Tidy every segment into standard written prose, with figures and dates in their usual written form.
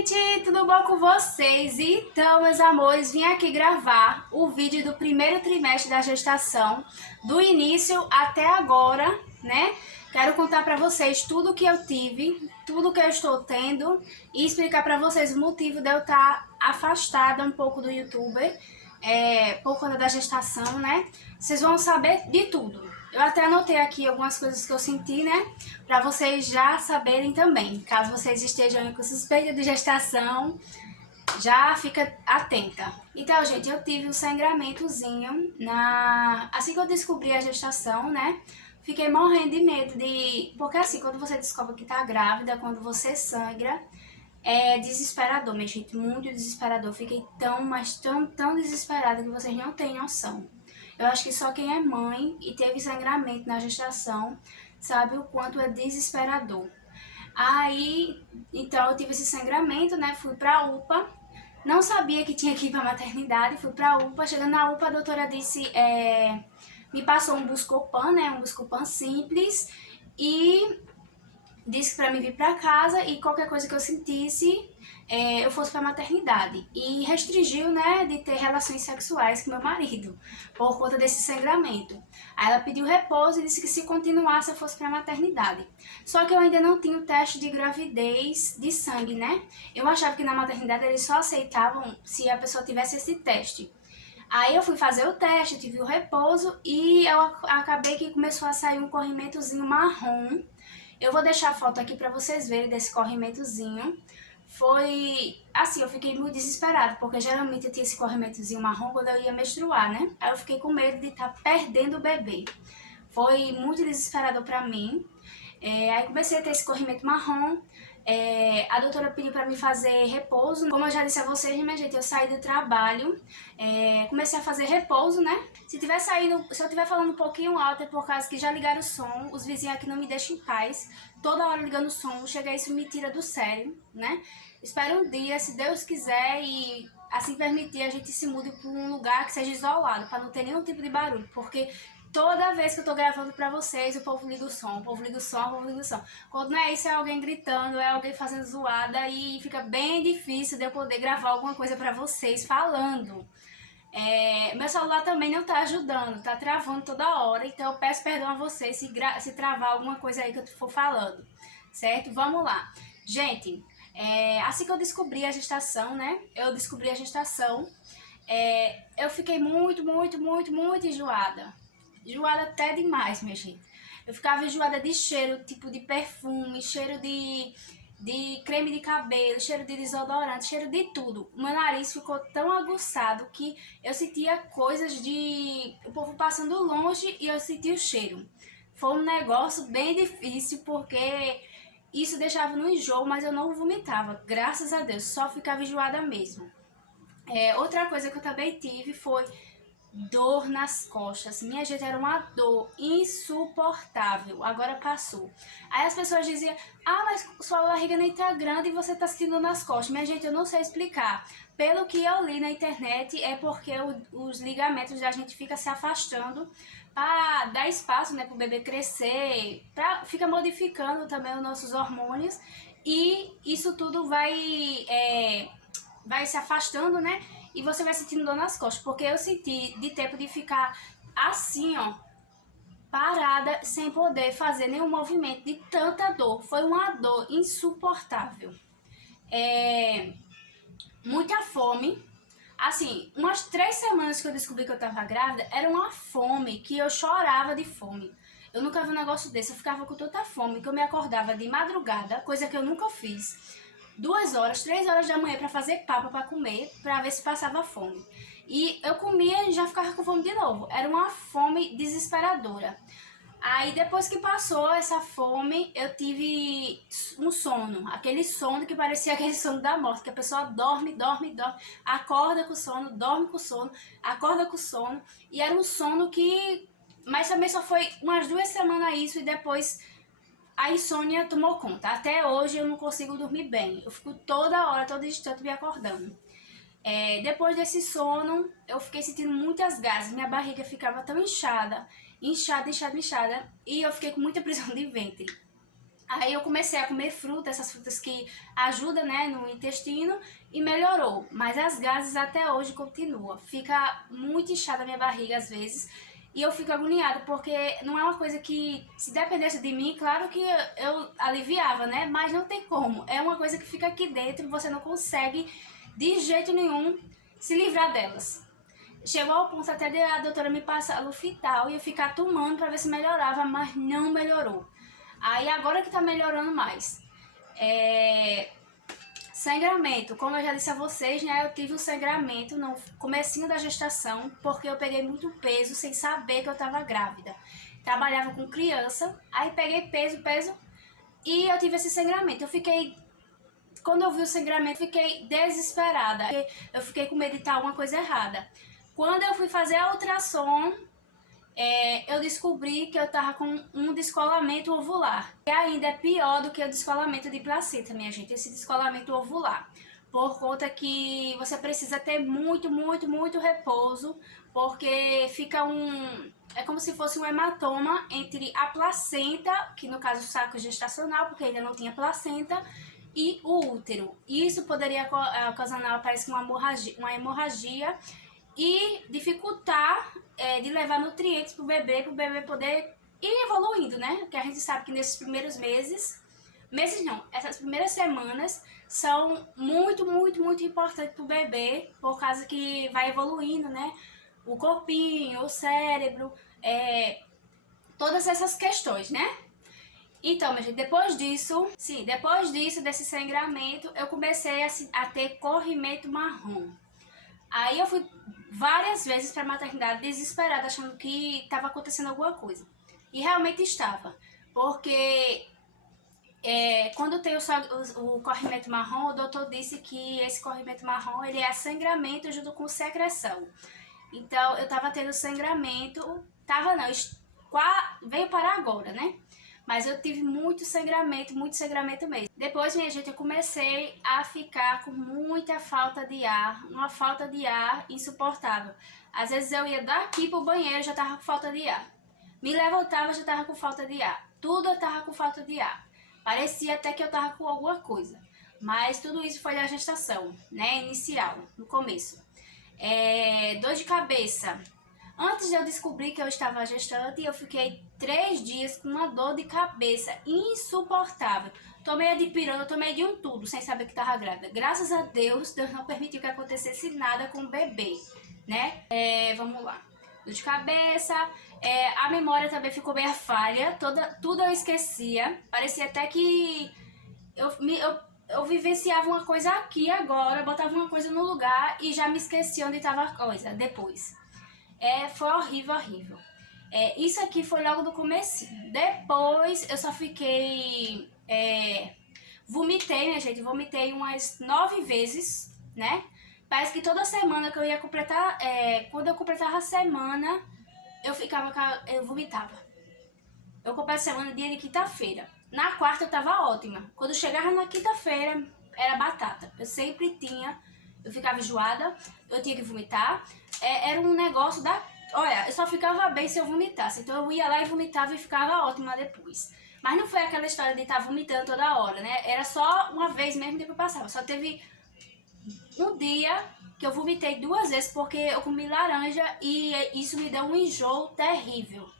gente, tudo bom com vocês? Então, meus amores, vim aqui gravar o vídeo do primeiro trimestre da gestação, do início até agora, né? Quero contar pra vocês tudo que eu tive, tudo que eu estou tendo e explicar pra vocês o motivo de eu estar afastada um pouco do YouTuber, por conta da gestação, né? Vocês vão saber de tudo. Eu até anotei aqui algumas coisas que eu senti, né? Pra vocês já saberem também. Caso vocês estejam com suspeita de gestação, já fica atenta. Então, gente, eu tive um sangramentozinho assim que eu descobri a gestação, né? Fiquei morrendo de medo de... Porque assim, quando você descobre que tá grávida, quando você sangra, é desesperador, minha gente, muito desesperador. Fiquei tão, mas tão desesperada que vocês não têm noção. Eu acho que só quem é mãe e teve sangramento na gestação sabe o quanto é desesperador. Aí, então eu tive esse sangramento, né? Fui pra UPA. Não sabia que tinha que ir pra maternidade, fui pra UPA. Chegando na UPA, a doutora disse, me passou um Buscopan, né? Um Buscopan simples. E disse pra mim vir pra casa e qualquer coisa que eu sentisse, eu fosse pra maternidade. E restringiu, né, de ter relações sexuais com meu marido, por conta desse sangramento. Aí ela pediu repouso e disse que se continuasse eu fosse pra maternidade. Só que eu ainda não tinha o teste de gravidez de sangue, né? Eu achava que na maternidade eles só aceitavam se a pessoa tivesse esse teste. Aí eu fui fazer o teste, tive o repouso e eu acabei que começou a sair um corrimentozinho marrom. Eu vou deixar a foto aqui pra vocês verem desse corrimentozinho. Foi assim, eu fiquei muito desesperada, porque geralmente eu tinha esse corrimentozinho marrom quando eu ia menstruar, né? Aí eu fiquei com medo de estar perdendo o bebê. Foi muito desesperador pra mim. Aí comecei a ter esse corrimento marrom. A doutora pediu para mim fazer repouso. Como eu já disse a vocês, minha gente, eu saí do trabalho, comecei a fazer repouso, né? Se eu estiver falando um pouquinho alto é por causa que já ligaram o som, os vizinhos aqui não me deixam em paz. Toda hora ligando o som, chega isso me tira do sério, né? Espero um dia, se Deus quiser e assim permitir, a gente se mude para um lugar que seja isolado, para não ter nenhum tipo de barulho, porque toda vez que eu tô gravando pra vocês, o povo liga o som, o povo liga o som, o povo liga o som. Quando não é isso, é alguém gritando, é alguém fazendo zoada e fica bem difícil de eu poder gravar alguma coisa pra vocês falando. Meu celular também não tá ajudando, tá travando toda hora, então eu peço perdão a vocês se travar alguma coisa aí que eu for falando, certo? Vamos lá. Gente, assim que eu descobri a gestação, né? Eu fiquei muito enjoada. Enjoada até demais, minha gente. Eu ficava enjoada de cheiro, tipo de perfume, cheiro de creme de cabelo, cheiro de desodorante, cheiro de tudo. O meu nariz ficou tão aguçado que eu sentia coisas de... o povo passando longe e eu sentia o cheiro. Foi um negócio bem difícil porque isso deixava no enjoo, mas eu não vomitava. Graças a Deus, só ficava enjoada mesmo. Outra coisa que eu também tive foi dor nas costas. Minha gente, era uma dor insuportável. Agora passou. Aí as pessoas diziam, mas sua barriga nem tá grande e você tá sentindo dor nas costas. Minha gente, eu não sei explicar. Pelo que eu li na internet, é porque os ligamentos da gente ficam se afastando para dar espaço, né, pro bebê crescer, fica modificando também os nossos hormônios e isso tudo vai se afastando, né? E você vai sentindo dor nas costas. Porque eu senti de tempo de ficar assim, ó, parada, sem poder fazer nenhum movimento, de tanta dor. Foi uma dor insuportável. Muita fome. Assim, umas 3 semanas que eu descobri que eu tava grávida, era uma fome que eu chorava de fome. Eu nunca vi um negócio desse, eu ficava com tanta fome que eu me acordava de madrugada, coisa que eu nunca fiz. 2 horas, 3 horas da manhã para fazer papa para comer, para ver se passava fome. E eu comia e já ficava com fome de novo. Era uma fome desesperadora. Aí depois que passou essa fome, eu tive um sono. Aquele sono que parecia aquele sono da morte, que a pessoa dorme, acorda com sono, dorme com sono, acorda com sono. E era um sono que... Mas também só foi umas 2 semanas isso e depois a insônia tomou conta. Até hoje eu não consigo dormir bem. Eu fico toda hora, todo instante me acordando. Depois desse sono, eu fiquei sentindo muitas gases. Minha barriga ficava tão inchada. E eu fiquei com muita prisão de ventre. Aí eu comecei a comer fruta, essas frutas que ajudam, né, no intestino, e melhorou. Mas as gases até hoje continuam. Fica muito inchada a minha barriga às vezes. E eu fico agoniada, porque não é uma coisa que, se dependesse de mim, claro que eu aliviava, né? Mas não tem como. É uma coisa que fica aqui dentro e você não consegue, de jeito nenhum, se livrar delas. Chegou ao ponto até de a doutora me passar Lufital e eu ficar tomando para ver se melhorava, mas não melhorou. Aí agora que tá melhorando mais. Sangramento, como eu já disse a vocês, né, eu tive um sangramento no comecinho da gestação, porque eu peguei muito peso sem saber que eu tava grávida. Trabalhava com criança, aí peguei peso, e eu tive esse sangramento. Quando eu vi o sangramento, fiquei desesperada. Eu fiquei com medo de estar alguma coisa errada. Quando eu fui fazer a ultrassom, eu descobri que eu estava com um descolamento ovular. E ainda é pior do que o descolamento de placenta, minha gente, esse descolamento ovular. Por conta que você precisa ter muito repouso, porque fica é como se fosse um hematoma entre a placenta, que no caso o saco gestacional, porque ainda não tinha placenta, e o útero. Isso poderia ocasionar, parece que uma hemorragia e dificultar de levar nutrientes para o bebê poder ir evoluindo, né? Porque a gente sabe que nesses primeiros essas primeiras semanas são muito importantes para o bebê, por causa que vai evoluindo, né? O corpinho, o cérebro, todas essas questões, né? Então, minha gente, depois disso, desse sangramento, eu comecei a ter corrimento marrom. Aí eu fui várias vezes para a maternidade desesperada, achando que estava acontecendo alguma coisa. E realmente estava, porque quando tem o corrimento marrom, o doutor disse que esse corrimento marrom ele é sangramento junto com secreção. Então eu estava tendo sangramento, veio parar agora, né? Mas eu tive muito sangramento mesmo. Depois, minha gente, eu comecei a ficar com muita falta de ar, uma falta de ar insuportável. Às vezes eu ia daqui pro banheiro, já tava com falta de ar. Me levantava, já tava com falta de ar. Tudo eu tava com falta de ar. Parecia até que eu tava com alguma coisa. Mas tudo isso foi da gestação, né, inicial, no começo. Dor de cabeça. Antes de eu descobrir que eu estava gestante, eu fiquei 3 dias com uma dor de cabeça insuportável. Tomei a dipirona, tomei de tudo, sem saber que estava grávida. Graças a Deus, Deus não permitiu que acontecesse nada com o bebê, né? Vamos lá. Dor de cabeça, a memória também ficou meio falha, tudo eu esquecia. Parecia até que eu vivenciava uma coisa aqui agora, botava uma coisa no lugar e já me esquecia onde estava a coisa depois. Foi horrível. Isso aqui foi logo do começo. Depois eu só fiquei... vomitei, minha gente. Vomitei umas 9 vezes, né? Parece que toda semana que eu ia completar... quando eu completava a semana, eu vomitava. Eu completei a semana dia de quinta-feira. Na quarta eu tava ótima. Quando chegava na quinta-feira, era batata. Eu ficava enjoada, eu tinha que vomitar. Era um negócio Olha, eu só ficava bem se eu vomitasse. Então eu ia lá e vomitava e ficava ótima depois. Mas não foi aquela história de estar vomitando toda hora, né? Era só uma vez mesmo que eu passava. Só teve um dia que eu vomitei 2 vezes porque eu comi laranja e isso me deu um enjoo terrível.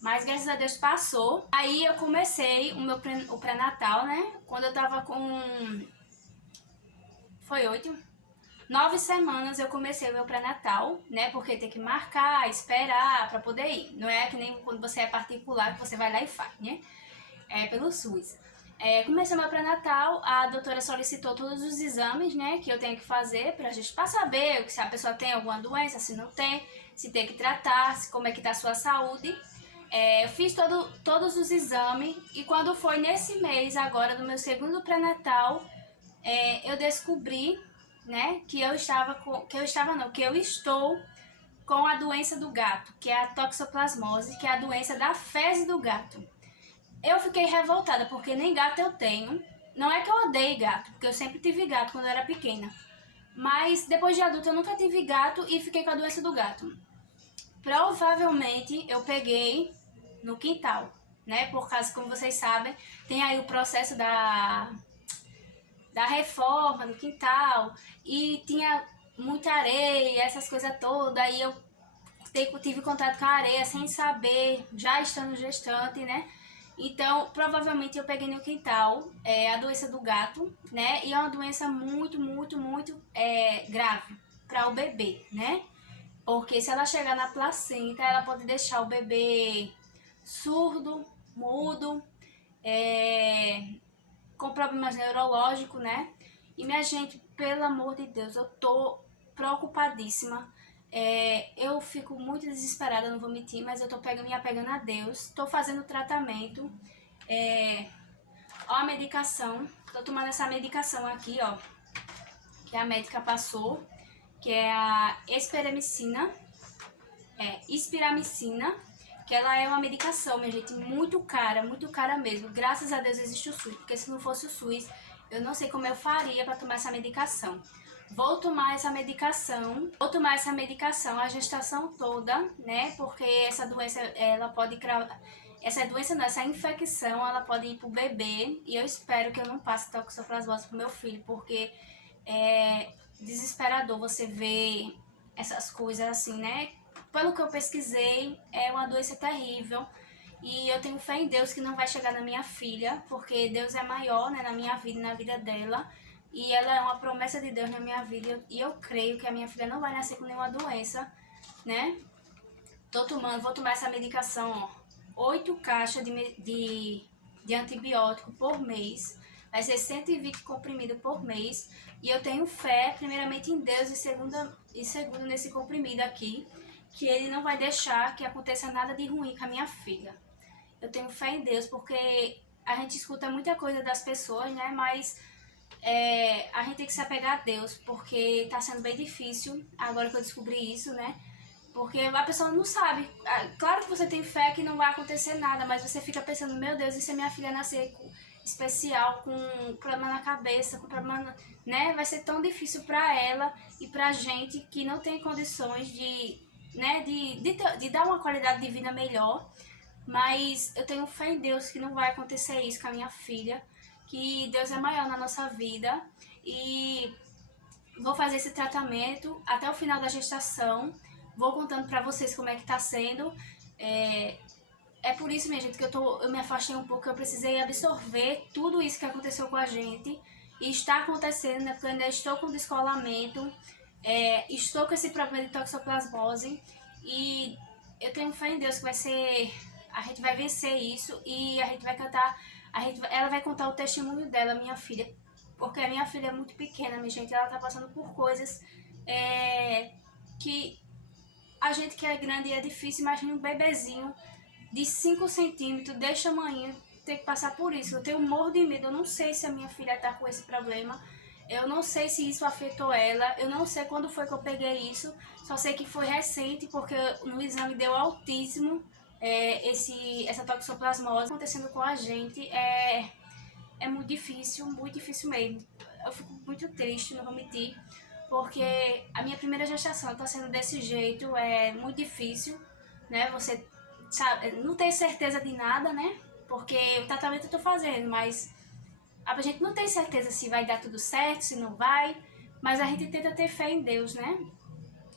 Mas graças a Deus passou. Aí eu comecei o pré-natal, né? Quando eu tava com... Foi 9 semanas eu comecei o meu pré-natal, né? Porque tem que marcar, esperar pra poder ir. Não é que nem quando você é particular que você vai lá e faz, né? Pelo SUS. Comecei o meu pré-natal, a doutora solicitou todos os exames, né? Que eu tenho que fazer pra saber se a pessoa tem alguma doença, se não tem, se tem que tratar, como é que tá a sua saúde. Eu fiz todos os exames e quando foi nesse mês agora do meu segundo pré-natal, eu descobri, né, que eu estou com a doença do gato, que é a toxoplasmose, que é a doença da fezes do gato. Eu fiquei revoltada porque nem gato eu tenho. Não é que eu odeie gato, porque eu sempre tive gato quando eu era pequena. Mas depois de adulta eu nunca tive gato e fiquei com a doença do gato. Provavelmente eu peguei no quintal, né? Por causa, como vocês sabem, tem aí o processo da reforma do quintal e tinha muita areia, essas coisas todas. Aí eu tive contato com a areia sem saber, já estando gestante, né? Então, provavelmente eu peguei no quintal a doença do gato, né? E é uma doença muito grave para o bebê, né? Porque se ela chegar na placenta, ela pode deixar o bebê surdo, mudo, com problemas neurológicos, né? E minha gente, pelo amor de Deus, eu tô preocupadíssima. Eu fico muito desesperada, não vou mentir, mas eu tô me apegando a Deus. Tô fazendo tratamento. Ó a medicação. Tô tomando essa medicação aqui, ó. Que a médica passou. Que é a espiramicina. Que ela é uma medicação, minha gente, muito cara mesmo. Graças a Deus existe o SUS, porque se não fosse o SUS, eu não sei como eu faria para tomar essa medicação. Vou tomar essa medicação a gestação toda, né? Porque essa doença, ela pode essa infecção, ela pode ir pro bebê, e eu espero que eu não passe toxoplasmose pro meu filho, porque é desesperador você ver essas coisas assim, né? Pelo que eu pesquisei, é uma doença terrível. E eu tenho fé em Deus que não vai chegar na minha filha, porque Deus é maior, né, na minha vida e na vida dela. E ela é uma promessa de Deus na minha vida. E eu creio que a minha filha não vai nascer com nenhuma doença, né? Vou tomar essa medicação, ó, 8 caixas de antibiótico por mês. Vai ser 120 comprimidos por mês. E eu tenho fé, primeiramente, em Deus e segundo nesse comprimido aqui, que ele não vai deixar que aconteça nada de ruim com a minha filha. Eu tenho fé em Deus, porque a gente escuta muita coisa das pessoas, né? Mas a gente tem que se apegar a Deus, porque tá sendo bem difícil, agora que eu descobri isso, né? Porque a pessoa não sabe. Claro que você tem fé que não vai acontecer nada, mas você fica pensando, meu Deus, e se a minha filha nascer especial, com problema na cabeça, com problema, né? Vai ser tão difícil para ela e pra gente que não tem condições né, de dar uma qualidade de vida melhor. Mas eu tenho fé em Deus que não vai acontecer isso com a minha filha, que Deus é maior na nossa vida, e vou fazer esse tratamento até o final da gestação. Vou contando pra vocês como é que tá sendo. É por isso, minha gente, que eu me afastei um pouco. Eu precisei absorver tudo isso que aconteceu com a gente. E está acontecendo, né? Porque eu ainda estou com descolamento. Estou com esse problema de toxoplasmose. E eu tenho fé em Deus que a gente vai vencer isso. E a gente vai cantar. Ela vai contar o testemunho dela, minha filha. Porque a minha filha é muito pequena, minha gente. Ela tá passando por coisas que a gente que é grande é difícil. Imagina um bebezinho de 5 centímetros, desse tamanho, ter que passar por isso. Eu tenho um morro de medo. Eu não sei se a minha filha tá com esse problema. Eu não sei se isso afetou ela. Eu não sei quando foi que eu peguei isso. Só sei que foi recente, porque no exame deu altíssimo essa toxoplasmose. Acontecendo com a gente é muito difícil mesmo. Eu fico muito triste, não vou mentir, porque a minha primeira gestação tá sendo desse jeito. É muito difícil, né? Você sabe, não tem certeza de nada, né? Porque o tratamento eu tô fazendo, mas a gente não tem certeza se vai dar tudo certo, se não vai. Mas a gente tenta ter fé em Deus, né?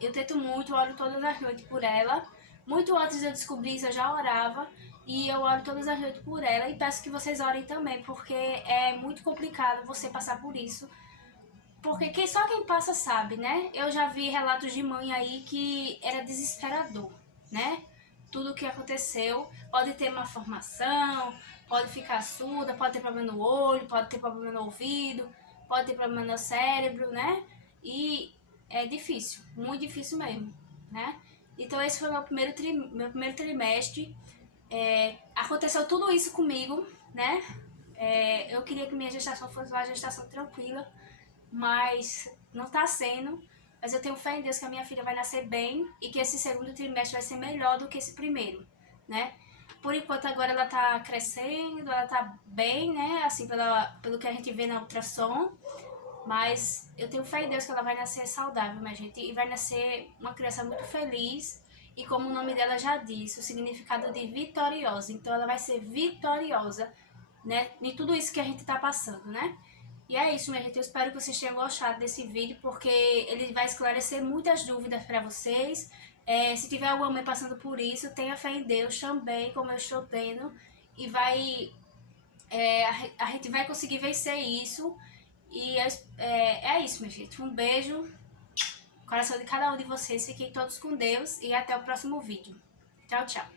Eu tento muito, oro todas as noites por ela. Muito antes de eu descobrir isso, eu já orava. E eu oro todas as noites por ela. E peço que vocês orem também, porque é muito complicado você passar por isso. Porque só quem passa sabe, né? Eu já vi relatos de mãe aí que era desesperador, né? Tudo o que aconteceu. Pode ter uma formação, pode ficar surda, pode ter problema no olho, pode ter problema no ouvido, pode ter problema no cérebro, né? E é difícil, muito difícil mesmo, né? Então esse foi meu primeiro trimestre. Aconteceu tudo isso comigo, né? Eu queria que minha gestação fosse uma gestação tranquila, mas não tá sendo. Mas eu tenho fé em Deus que a minha filha vai nascer bem e que esse segundo trimestre vai ser melhor do que esse primeiro, né? Por enquanto agora ela tá crescendo, ela tá bem, né? Assim, pelo que a gente vê na ultrassom. Mas eu tenho fé em Deus que ela vai nascer saudável, minha gente. E vai nascer uma criança muito feliz E como o nome dela já diz, o significado de vitoriosa. Então ela vai ser vitoriosa, né, em tudo isso que a gente tá passando, né? E é isso, minha gente. Eu espero que vocês tenham gostado desse vídeo, porque ele vai esclarecer muitas dúvidas para vocês. Se tiver alguma mãe passando por isso, tenha fé em Deus também, como eu estou tendo. E a gente vai conseguir vencer isso. E é isso, minha gente. Um beijo no coração de cada um de vocês. Fiquem todos com Deus e até o próximo vídeo. Tchau, tchau.